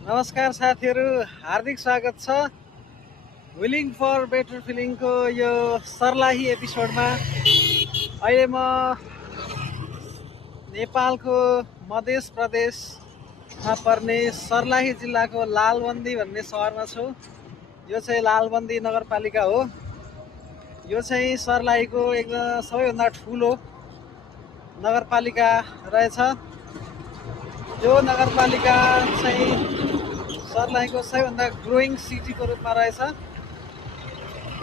नमस्कार साथीहरू, हार्दिक स्वागत छ विलिङ फर बेटर फिलिङको यो सर्लाही एपिसोडमा। अहिले म नेपालको मध्य प्रदेशमा पर्ने सर्लाही जिल्लाको लालबन्दी भन्ने सहरमा छु। यो चाहिँ लालबन्दी नगरपालिका हो। यो चाहिँ सर्लाहीको एकदम सबैभन्दा ठुलो नगरपालिका रहेछ। यो नगरपालिका चाहिँ सर्लाहीको सबैभन्दा ग्रोइङ सिटीको रूपमा रहेछ।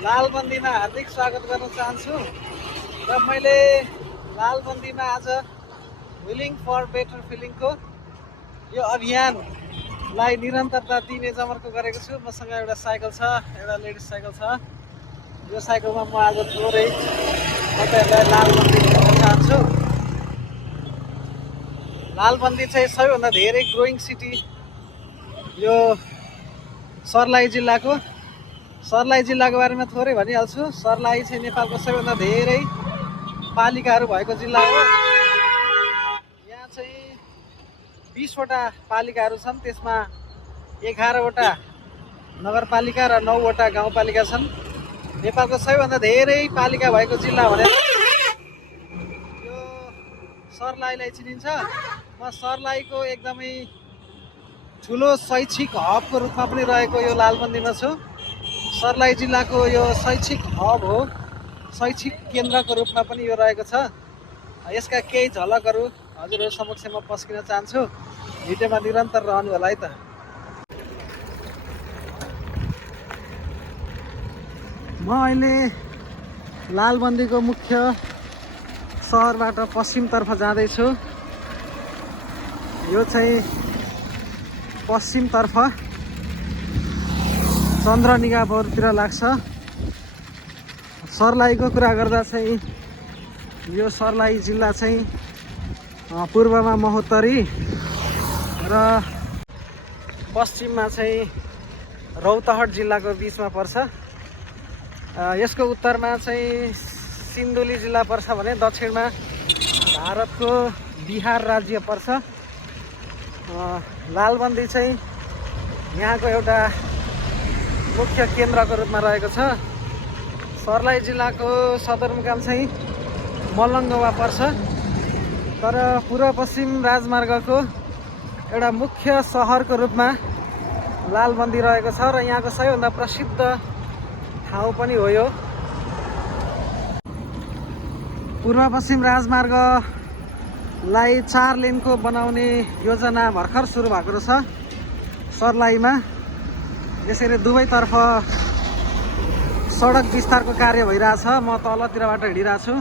लालबन्दीमा हार्दिक स्वागत गर्न चाहन्छु र मैले लालबन्दीमा आज विलिङ फर बेटर फिलिङको यो अभियानलाई निरन्तरता दिने जमर्को गरेको छु। मसँग एउटा साइकल छ, एउटा लेडिज साइकल छ। यो साइकलमा म आज थोरै तपाईँहरूलाई लालबन्दी देखाउन चाहन्छु। लालबन्दी चाहिँ सबैभन्दा धेरै ग्रोइङ सिटी यो सर्लाही जिल्लाको बारेमा थोरै भनिहाल्छु। सर्लाही चाहिँ नेपालको सबैभन्दा धेरै पालिकाहरू भएको जिल्ला हो। यहाँ चाहिँ 20वटा पालिकाहरू छन्, त्यसमा 11वटा नगरपालिका र 9वटा गाउँपालिका छन्। नेपालको सबैभन्दा धेरै पालिका भएको जिल्ला भनेर यो सर्लाहीलाई चिनिन्छ। म सर्लाहीको एकदमै ठुलो शैक्षिक हबको रूपमा पनि रहेको यो लालबन्दीमा छु। सर्लाही जिल्लाको यो शैक्षिक हब हो, शैक्षिक केन्द्रको रूपमा पनि यो रहेको छ। यसका केही झलकहरू हजुरहरू समक्ष म पस्किन चाहन्छु। भिडियोमा निरन्तर रहनु होला है त। म अहिले लालबन्दीको मुख्य सहरबाट पश्चिमतर्फ जाँदैछु। यो चाहिँ पश्चिमतर्फ चन्द्रनिगाहतिर लाग्छ। सर्लाहीको कुरा गर्दा चाहिँ यो सर्लाही जिल्ला चाहिँ पूर्वमा महोत्तरी र पश्चिममा चाहिँ रौतहट जिल्लाको बिचमा पर्छ। यसको उत्तरमा चाहिँ सिन्धुली जिल्ला पर्छ भने दक्षिणमा भारतको बिहार राज्य पर्छ। लालबन्दी चाहिँ यहाँको एउटा मुख्य केन्द्रको रूपमा रहेको छ। सर्लाही जिल्लाको सदरमुकाम चाहिँ मलङ्गवा पर्छ, तर पूर्व पश्चिम राजमार्गको एउटा मुख्य सहरको रूपमा लालबन्दी रहेको छ र यहाँको सबैभन्दा प्रसिद्ध ठाउँ पनि हो। यो पूर्व पश्चिम राजमार्गलाई 4 लेनको बनाउने योजना भर्खर सुरु भएको रहेछ सर्लाहीमा। यसरी दुवैतर्फ सडक विस्तारको कार्य भइरहेछ। म तलतिरबाट हिँडिरहेको छु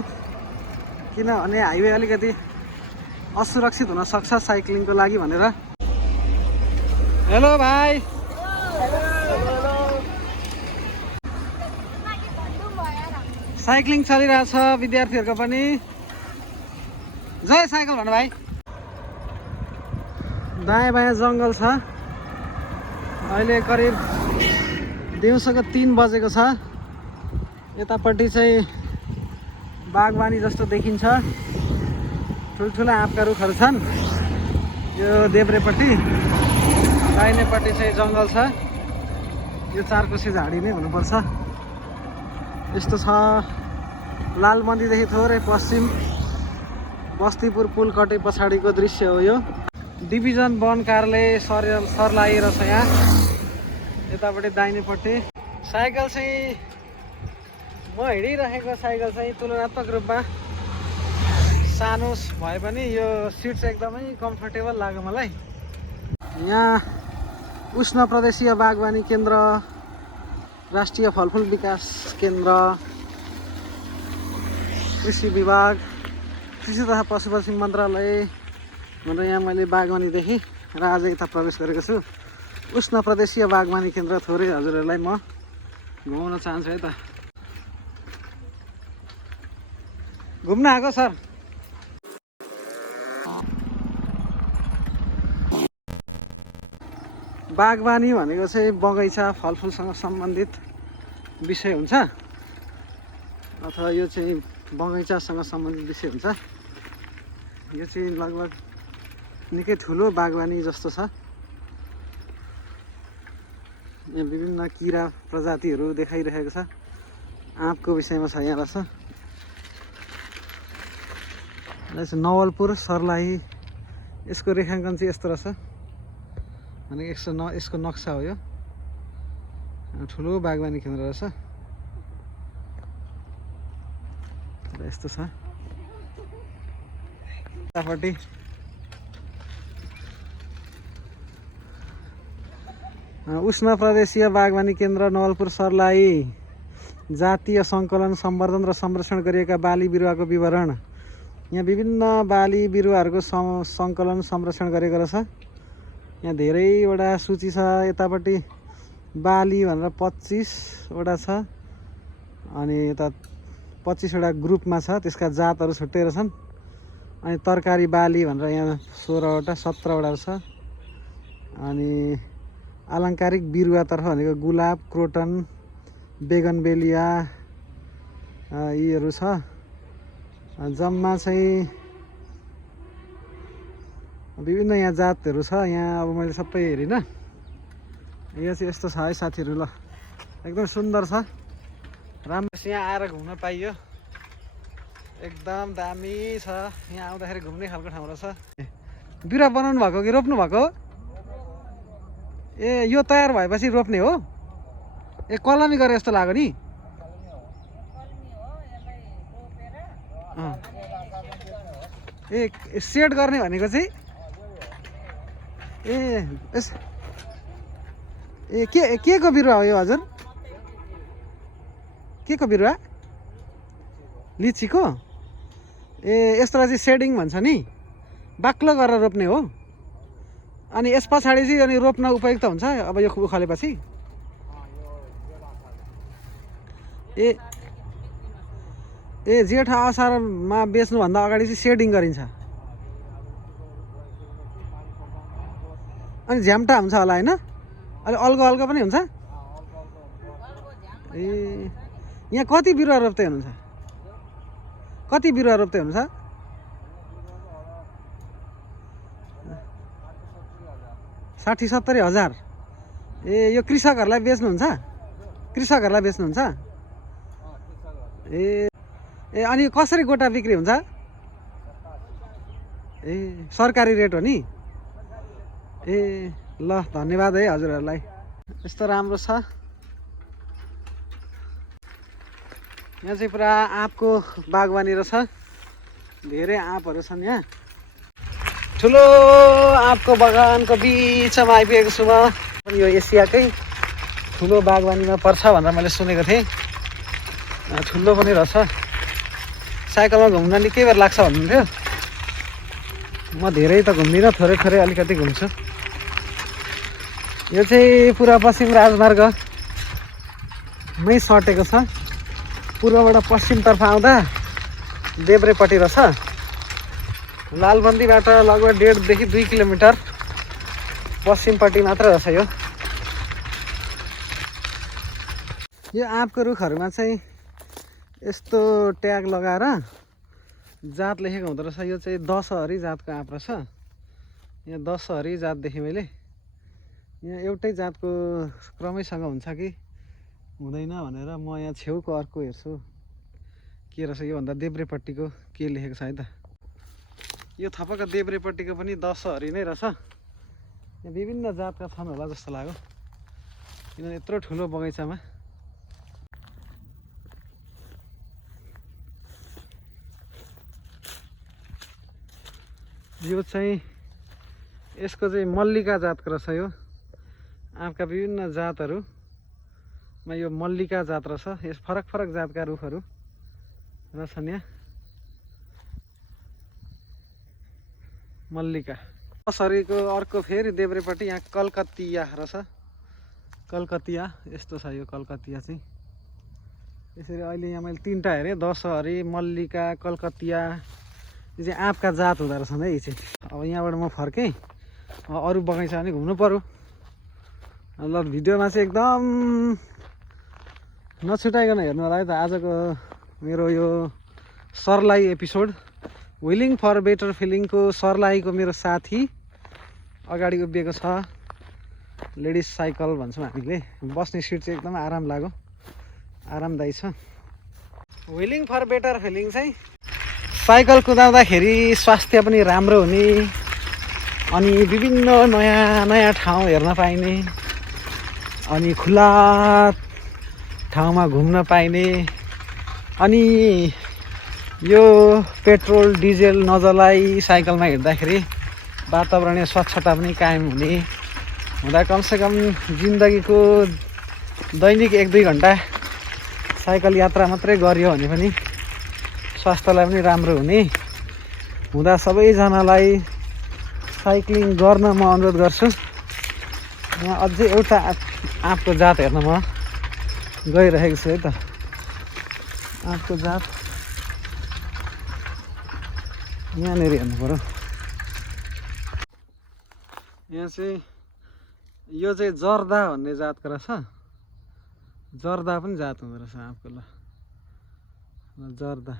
किनभने हाइवे अलिकति असुरक्षित हुन सक्छ साइक्लिङको लागि भनेर। हेलो भाइ। साइक्लिङ चलिरहेछ विद्यार्थीहरूको पनि। जय साइकल भन्नु भाइ। दायाँ बायाँ जङ्गल छ। अहिले करिब दिउँसोको 3 बजेको छ। यतापट्टि चाहिँ बागवानी जस्तो देखिन्छ। ठुल्ठुला आँपका रुखहरू छन् यो देब्रेपट्टि। दाहिनेपट्टि चाहिँ जङ्गल छ। यो 4 कोसे झाडी नै हुनुपर्छ। यस्तो छ लालबन्दीदेखि थोरै पश्चिम बस्तीपुर पुल कटे पछाडिको दृश्य हो यो। डिभिजन वन कार्यालय सर्लाही रहेछ यहाँ। यतापट्टि दाहिनेपट्टि साइकल चाहिँ म हिँडिरहेको साइकल चाहिँ तुलनात्मक रूपमा सानो भए पनि यो सिट चाहिँ एकदमै कम्फर्टेबल लाग्यो मलाई। यहाँ उष्ण प्रदेशीय बागवानी केन्द्र, राष्ट्रिय फलफुल विकास केन्द्र, कृषि विभाग, कृषि तथा पशुपक्षी मन्त्रालय भनेर यहाँ मैले बागवानी देखेँ र आज यता प्रवेश गरेको छु। उष्ण प्रदेशीय बागवानी केन्द्र थोरै हजुरहरूलाई म घुमाउन चाहन्छु है त। घुम्न आएको सर। बागवानी भनेको चाहिँ बगैँचा फलफुलसँग सम्बन्धित विषय हुन्छ अथवा यो चाहिँ बगैँचासँग सम्बन्धित विषय हुन्छ। यो चाहिँ लगभग निकै ठुलो बागवानी जस्तो छ। यहाँ विभिन्न किरा प्रजातिहरू देखाइरहेको छ। आँपको विषयमा छ यहाँ रहेछ। नवलपुर सर्लाही, यसको रेखाङ्कन चाहिँ यस्तो रहेछ। भने यसको नक्सा हो यो। ठुलो बागवानी केन्द्र रहेछ। यस्तो छ। यतापट्टि उष्ण प्रदेशीय बागवानी केन्द्र नवलपुर सर्लाही, जातीय सङ्कलन, सम्वर्धन र संरक्षण गरिएका बाली बिरुवाको विवरण। यहाँ विभिन्न बाली बिरुवाहरूको सङ्कलन संरक्षण गरेको रहेछ। यहाँ धेरैवटा सूची छ। यतापट्टि बाली भनेर 25 वटा छ अनि यता 25 वटा ग्रुपमा छ, त्यसका जातहरू छुट्टै रहेछन्। अनि तरकारी बाली भनेर यहाँ 16 वटा 17 वटा छ। अनि अलङ्कारिक बिरुवातर्फ भनेको गुलाब, क्रोटन, बेगनबेलिया यीहरू छ। जम्मा चाहिँ विभिन्न यहाँ जातहरू छ। यहाँ अब मैले सबै हेरिनँ। यो चाहिँ यस्तो छ है साथीहरू। ल एकदम सुन्दर छ, राम्रो। यहाँ आएर घुम्न पाइयो, एकदम दामी छ। यहाँ आउँदाखेरि घुम्ने खालको ठाउँ रहेछ। बिरुवा बनाउनु भएको कि रोप्नु भएको? ए यो तयार भएपछि रोप्ने हो? ए कलमी गरे जस्तो लाग्यो नि। ए सेट गर्ने भनेको चाहिँ के को बिरुवा हो यो हजुर? के को बिरुवा? लिचीको? ए यस्तोलाई चाहिँ सेडिङ भन्छ नि, बाक्लो गरेर रोप्ने हो। अनि यस पछाडि चाहिँ अनि रोप्न उपयुक्त हुन्छ अब यो उखालेपछि? ए जेठ असारमा बेच्नुभन्दा अगाडि चाहिँ सेडिङ गरिन्छ। अनि झ्याम्टा हुन्छ होला होइन? अलि अल्गो पनि हुन्छ? ए यहाँ कति बिरुवा रोप्दै हुनुहुन्छ? कति बिरुवा रोप्दै हुनुहुन्छ? 60-70 हजार। ए यो कृषकहरूलाई बेच्नुहुन्छ? कृषकहरूलाई बेच्नुहुन्छ? ए अनि कसरी गोटा बिक्री हुन्छ? ए सरकारी रेट हो नि? ए ल धन्यवाद है हजुरहरूलाई। यस्तो राम्रो छ। यहाँ चाहिँ पुरा आँपको बागवानी रहेछ। धेरै आँपहरू छन् यहाँ। ठुलो आँपको बगानको बिचमा आइपुगेको छु म। यो एसियाकै ठुलो बागवानीमा पर्छ भनेर मैले सुनेको थिएँ। ठुलो पनि रहेछ। साइकलमा घुम्न निकै बेर लाग्छ भन्नुहुन्थ्यो। म धेरै त घुम्दिनँ, थोरै थोरै अलिकति घुम्छु। यो चाहिँ पुरा पश्चिम राजमार्गमै सटेको छ। पूर्वबाट पश्चिमतर्फ आउँदा देब्रेपट्टि रहेछ। लालबन्दीबाट लगभग 1.5 देखि 2 किलोमिटर पश्चिमपट्टि मात्र रहेछ यो। यो आँपको रुखहरूमा चाहिँ यस्तो ट्याग लगाएर जात लेखेको हुँदो रहेछ। यो चाहिँ दशहरी जातको आँप रहेछ। यहाँ दशहरी जात देखेँ मैले। यहाँ एउटै जातको क्रमैसँग हुन्छ कि हुँदैन भनेर म यहाँ छेउको अर्को हेर्छु के रहेछ। योभन्दा देब्रेपट्टिको के लेखेको छ है त? यो थपक्क देब्रेपट्टिको पनि दशहरी नै रहेछ। यहाँ विभिन्न जातका छन् होला जस्तो लाग्यो, किनभने यत्रो ठुलो बगैँचामा। यो चाहिँ यसको चाहिँ मल्लिका जातको रहेछ। यो आँपका विभिन्न जातहरूमा यो मल्लिका जात रहेछ। यस फरक फरक जातका रुखहरू रहेछन् यहाँ। मल्लिका दशहरीको अर्को फेरि देब्रेपट्टि यहाँ कलकतिया रहेछ। कलकतिया यस्तो छ यो कलकतिया चाहिँ। यसरी अहिले यहाँ मैले 3टा हेरेँ, दशहरी, मल्लिका, कलकतिया। यो चाहिँ आँपका जात हुँदो रहेछन् है। यी चाहिँ अब यहाँबाट म फर्केँ, अरू बगैँचा पनि घुम्नु पर्यो। ल भिडियोमा चाहिँ एकदम नछुटाइकन हेर्नु होला है त आजको मेरो यो Sarlahi episode. Willing for better फिलिङको सर्लाहीको मेरो साथी अगाडि उभिएको छ। लेडिज साइकल भन्छौँ हामीले। बस्ने सिट चाहिँ एकदम आराम लाग्यो, आरामदायी छ। व्हिलिङ फर बेटर फिलिङ चाहिँ साइकल कुदाउँदाखेरि स्वास्थ्य पनि राम्रो हुने, अनि विभिन्न नयाँ नयाँ ठाउँ हेर्न पाइने, अनि खुला ठाउँमा घुम्न पाइने, अनि यो पेट्रोल डिजेल नजलाई साइकलमा हिँड्दाखेरि वातावरणीय स्वच्छता पनि कायम हुने हुँदा कमसेकम जिन्दगीको दैनिक 1-2 घन्टा साइकल यात्रा मात्रै गरियो भने पनि स्वास्थ्यलाई पनि राम्रो हुने हुँदा सबैजनालाई साइक्लिङ गर्न म अनुरोध गर्छु। यहाँ अझै एउटा आँपको जात हेर्न म गइरहेको छु है त। आँपको जात यहाँनिर हेर्नु पर्यो। यहाँ चाहिँ यो चाहिँ जर्दा भन्ने जातको रहेछ। जर्दा पनि जात हुँदो रहेछ आँपको। ल जर्दा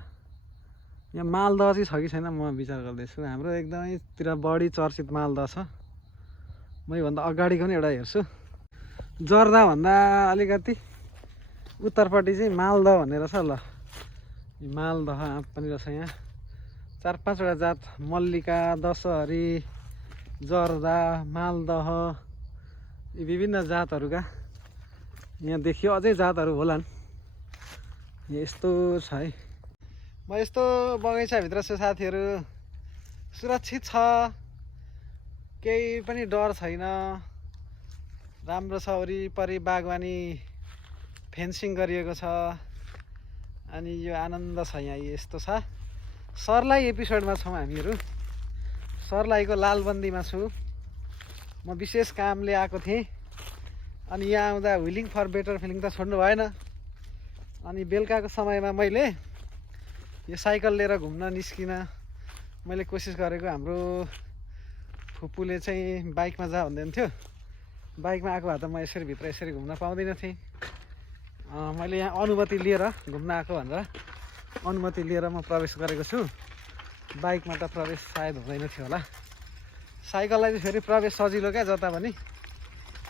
यहाँ मालदह चाहिँ छ कि छैन म विचार गर्दैछु। हाम्रो एकदमैतिर बढी चर्चित मालदह छ। म योभन्दा अगाडिको पनि एउटा हेर्छु। जर्दाभन्दा अलिकति उत्तरपट्टि चाहिँ मालदह भन्ने रहेछ। ल मालदह आँप पनि रहेछ। यहाँ 4-5वटा जात, मल्लिका, दशहरी, जर्दा, मालदह, यी विभिन्न जातहरूका यहाँ देखियो। अझै जातहरू होलान्। यस्तो छ है। म यस्तो बगैँचाभित्र छु साथीहरू। सुरक्षित छ, केही पनि डर छैन, राम्रो छ। वरिपरि बागवानी फेन्सिङ गरिएको छ, अनि यो आनन्द छ यहाँ। यस्तो छ। सर्लाही एपिसोडमा छौँ हामीहरू। सर्लाहीको लालबन्दीमा छु म। विशेष कामले आएको थिएँ, अनि यहाँ आउँदा व्हिलिङ फर बेटर फिलिङ त छोड्नु भएन। अनि बेलुकाको समयमा मैले यो साइकल लिएर घुम्न निस्किन मैले कोसिस गरेको। हाम्रो फुपूले चाहिँ बाइकमा जा भन्दै थियो। बाइकमा आएको भए त म यसरी भित्र यसरी घुम्न पाउँदैन थिएँ। मैले यहाँ अनुमति लिएर घुम्न आएको भनेर अनुमति लिएर म प्रवेश गरेको छु। बाइकमा त प्रवेश सायद हुँदैन थियो होला। साइकललाई चाहिँ फेरि प्रवेश सजिलो क्या जता पनि,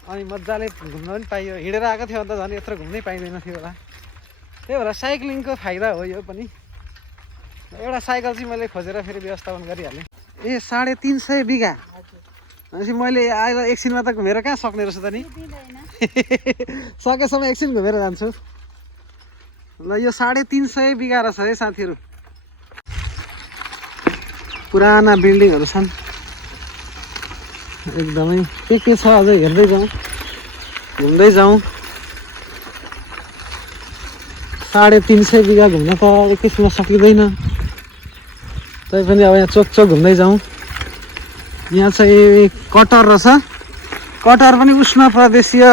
अनि मजाले घुम्न पनि पाइयो। हिँडेर आएको थियो भने त झन् यत्रो घुम्नै पाइँदैन थियो होला। त्यही भएर साइक्लिङको फाइदा हो यो पनि। एउटा साइकल चाहिँ मैले खोजेर फेरि व्यवस्थापन गरिहालेँ। 350 बिघा भनेपछि मैले अहिले एकछिनमा त घुमेर कहाँ सक्ने रहेछ त नि। सकेसम्म एकछिन घुमेर जान्छु। ल यो 350 बिघा रहेछ है साथीहरू। पुराना बिल्डिङहरू छन् एकदमै। के छ अझै हेर्दै जाउँ, घुम्दै जाउँ। 350 बिघा घुम्न त एकैछिनमा सकिँदैन। तैपनि अब यहाँ चोक चोक घुम्दै जाउँ। यहाँ चाहिँ कटहर रहेछ। कटहर पनि उष्ण प्रदेशीय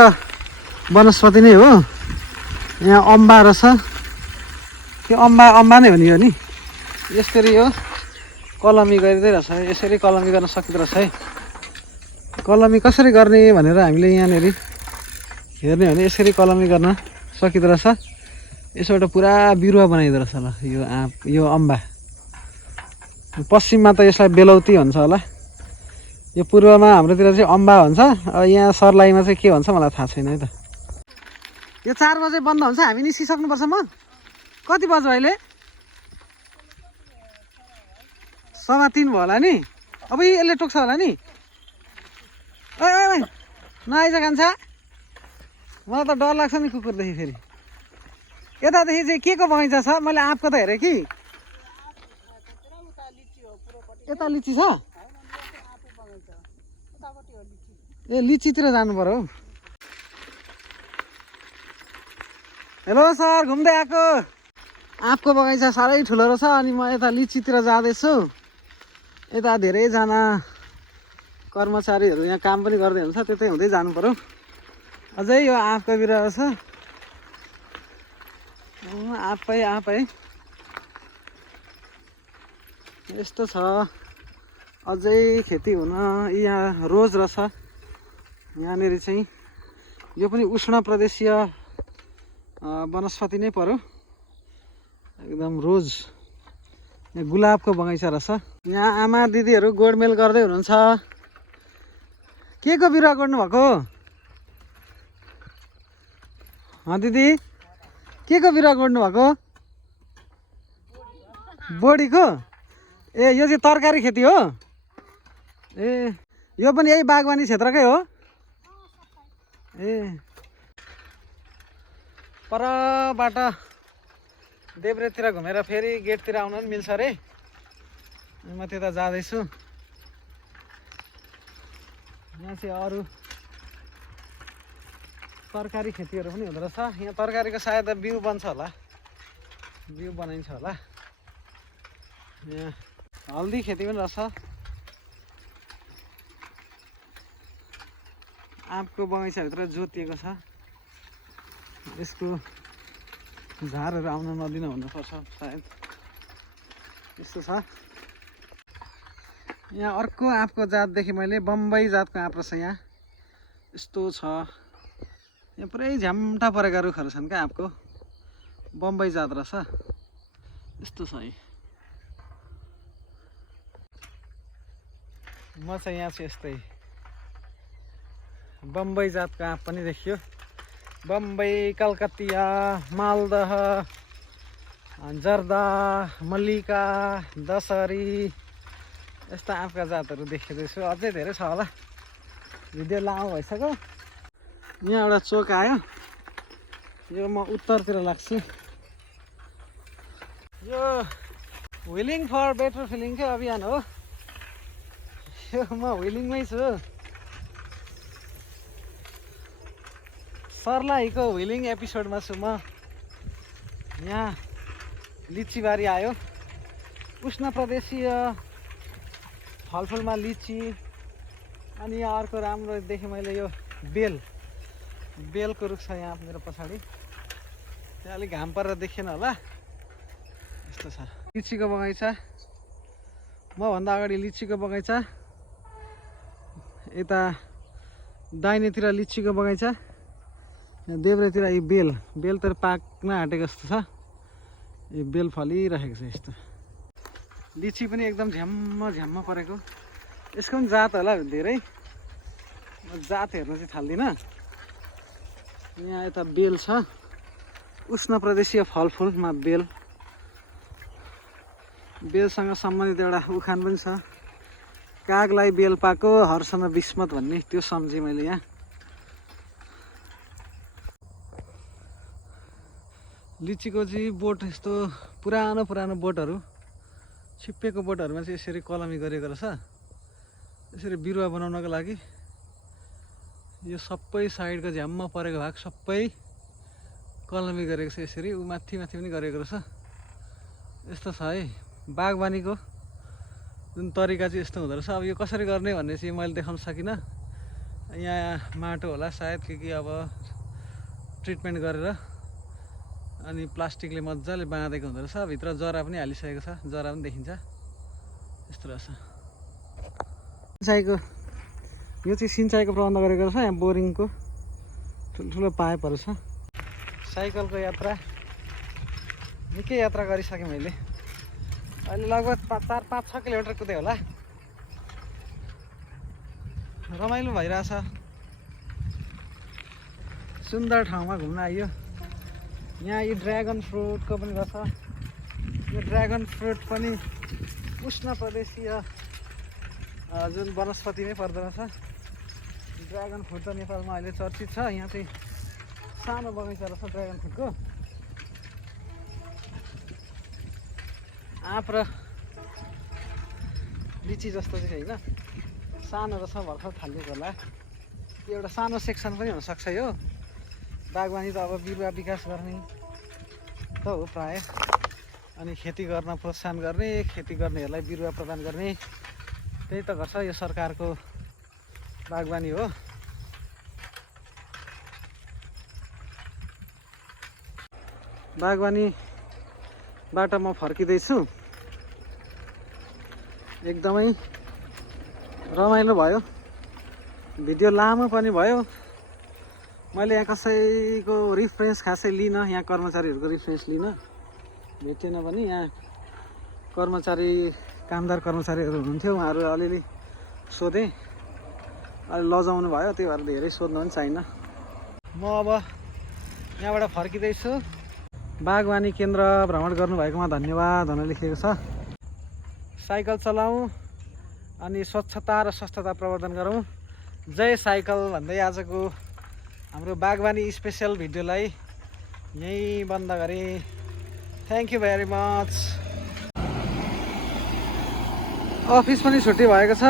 वनस्पति नै हो। यहाँ अम्बा रहेछ। त्यो अम्बा नै हो नि। हो नि यसरी हो कलमी गरिँदै रहेछ। यसरी कलमी गर्न सकिँदो रहेछ है। कलमी कसरी गर्ने भनेर हामीले यहाँनिर हेर्ने भने यसरी कलमी गर्न सकिँदो रहेछ। यसबाट पुरा बिरुवा बनाइदो रहेछ। ल यो आँप, यो अम्बा। पश्चिममा त यसलाई बेलौती भन्छ होला। यो पूर्वमा हाम्रोतिर चाहिँ अम्बा भन्छ। यहाँ सर्लाहीमा चाहिँ के भन्छ मलाई थाहा छैन है त। यो 4 बजे बन्द हुन्छ। हामी निस्किसक्नुपर्छ। म कति बज्यो अहिले? 3:15 भयो होला नि। अब यसले टोक्छ होला नि। ओइ नआइज कान्छा, मलाई त डर लाग्छ नि कुकुरदेखि। फेरि यतादेखि चाहिँ के को बगैँचा छ? मैले आँपको त हेरेँ कि। यता लिची छ? ए लिचीतिर जानु पर्यो। हेलो सर, घुम्दै आएको। आँपको बगैँचा साह्रै ठुलो रहेछ। अनि म यता लिचीतिर जाँदैछु। यता धेरैजना कर्मचारीहरू यहाँ काम पनि गर्दै हुन्छ। त्यतै हुँदै जानु पर्यो। अझै यो आँपको बिरुवा रहेछ। आँप है। यस्तो छ। अझै खेती हुन। यहाँ रोज रहेछ। यहाँनिर चाहिँ यो पनि उष्ण प्रदेशीय वनस्पति नै पर्यो। एकदम रोज। यहाँ गुलाबको बगैँचा रहेछ। यहाँ आमा दिदीहरू गोडमेल गर्दै हुनुहुन्छ। के को बिरुवा गोड्नु भएको? दिदी के को बिरुवा गोड्नु भएको? बोडीको? ए यो चाहिँ तरकारी खेती हो? ए यो पनि यही बागवानी क्षेत्रकै हो? ए परबाट देब्रेतिर घुमेर फेरि गेटतिर आउन पनि मिल्छ अरे। म त्यता जाँदैछु। यहाँ चाहिँ अरू तरकारी खेतीहरू पनि हुँदो रहेछ। यहाँ तरकारीको सायद बिउ बन्छ होला, बिउ बनाइन्छ होला। यहाँ हल्दी खेती पनि रहेछ। आँपको बगैँचाभित्र जोतिएको छ। यसको झारहरू आउन नदिन हुनुपर्छ सायद, यस्तो छ। यहाँ अर्को आँपको जात देखेँ मैले, बम्बई जातको आँप रहेछ यहाँ। यस्तो छ। यहाँ पुरै झ्याम्टा परेका रुखहरू छन् क्या आँपको, बम्बई जात रहेछ। यस्तो छ है। म चाहिँ यहाँ चाहिँ यस्तै बम्बई जातको आँप पनि देखियो। बम्बई, कलकत्तिया, मालदह, जर्दा, मल्लिका, दशहरी, यस्ता आँपका जातहरू देखेको छु। अझै धेरै छ होला, भिडियो लामो भइसक्यो। यहाँ एउटा चोक आयो। यो म उत्तरतिर लाग्छु। यो व्हिलिङ फर बेटर फिलिङकै अभियान हो। यो म व्हिलिङमै छु। सर्लाहीको व्हिलिङ एपिसोडमा छु म। यहाँ लिचीबारी आयो। उष्ण प्रदेशीय फलफुलमा लिची। अनि यहाँ अर्को राम्रो देखेँ मैले, यो बेलको रुख छ यहाँ मेरो पछाडि। त्यहाँ अलिक घाम परेर देखिएन होला, यस्तो छ। लिचीको बगैँचा, मभन्दा अगाडि लिचीको बगैँचा, यता दाहिनेतिर लिचीको बगैँचा, देब्रेतिर यो बेल त पाक्न आँटेको जस्तो छ। यो बेल फलिरहेको छ यस्तो। लिची पनि एकदम झ्याम्म परेको। यसको पनि जात होला धेरै, म जात हेर्न चाहिँ थाल्दिनँ। यहाँ यता बेल छ। उष्ण प्रदेशीय फलफुलमा बेलसँग सम्बन्धित एउटा उखान पनि छ। कागलाई बेल पाको हर्ष न बिस्मत भन्ने, त्यो सम्झेँ मैले यहाँ। लिचीको चाहिँ बोट, यस्तो पुरानो बोटहरू, छिप्पेको बोटहरूमा चाहिँ यसरी कलमी गरेको रहेछ। यसरी बिरुवा बनाउनको लागि यो सबै साइडको झ्याम्म परेको भाग सबै कलमी गरेको छ यसरी। ऊ माथि पनि गरेको रहेछ। यस्तो छ है बागवानीको जुन तरिका चाहिँ, यस्तो हुँदो रहेछ। अब यो कसरी गर्ने भन्ने चाहिँ मैले देखाउन सकिनँ। यहाँ माटो होला सायद के अब ट्रिटमेन्ट गरेर अनि प्लास्टिकले मजाले बाँधेको हुँदो रहेछ। भित्र जरा पनि हालिसकेको छ, जरा पनि देखिन्छ। यस्तो रहेछ। सिँचाइको, यो चाहिँ सिँचाइको प्रबन्ध गरेको रहेछ। यहाँ बोरिङको ठुल्ठुलो पाइपहरू छ। साइकलको यात्रा, निकै यात्रा गरिसकेँ मैले। अहिले लगभग 4-5-6 किलोमिटर कुदेँ होला। रमाइलो भइरहेछ। सुन्दर ठाउँमा घुम्न आइयो। यहाँ यो ड्र्यागन फ्रुटको पनि रहेछ। यो ड्र्यागन फ्रुट पनि उष्ण प्रदेशीय जुन वनस्पतिमै पर्दो रहेछ। ड्र्यागन फ्रुट त नेपालमा अहिले चर्चित छ। यहाँ चाहिँ सानो बगैँचा रहेछ ड्र्यागन फ्रुटको। आँप र लिची जस्तो चाहिँ होइन, सानो रहेछ, भर्खर थालिएको होला। यो एउटा सानो सेक्सन पनि हुनसक्छ। यो बागवानी त अब बिरुवा विकास गर्ने त हो प्राय, अनि खेती गर्न प्रोत्साहन गर्ने, खेती गर्नेहरूलाई बिरुवा प्रदान गर्ने, त्यही त गर्छ। यो सरकारको बागवानी हो। बागवानीबाट म फर्किँदैछु। एकदमै रमाइलो भयो। भिडियो लामो पनि भयो। मैले यहाँ कसैको रिफरेन्स खासै लिइनँ, यहाँ कर्मचारीहरूको रिफरेन्स लिइनँ, भेटेन पनि। यहाँ कामदार कर्मचारीहरू हुनुहुन्थ्यो, उहाँहरू अलिअलि सोधेँ, अलि लजाउनु भयो, त्यही भएर धेरै सोध्नु पनि चाहिन्न। म अब यहाँबाट फर्किँदैछु। बागवानी केन्द्र भ्रमण गर्नुभएकोमा धन्यवाद भनेर लेखिएको छ। साइकल चलाउँ अनि स्वच्छता र स्वस्थता प्रवर्धन गरौँ। जय साइकल भन्दै आजको हाम्रो बागवानी स्पेसल भिडियोलाई यहीँ बन्द गरेँ। Thank you very much. Office पनि छुट्टी भएको छ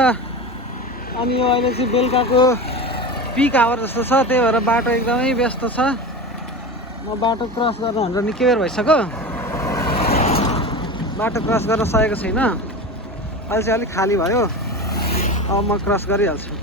अनि यो अहिले चाहिँ बेलुकाको पिक आवर जस्तो छ, त्यही भएर बाटो एकदमै व्यस्त छ। म बाटो क्रस गर्न भनेर निकै बेर भइसक्यो, बाटो क्रस गर्न सकेको छैन। अहिले चाहिँ अलिक खाली भयो, अब म क्रस गरिहाल्छु।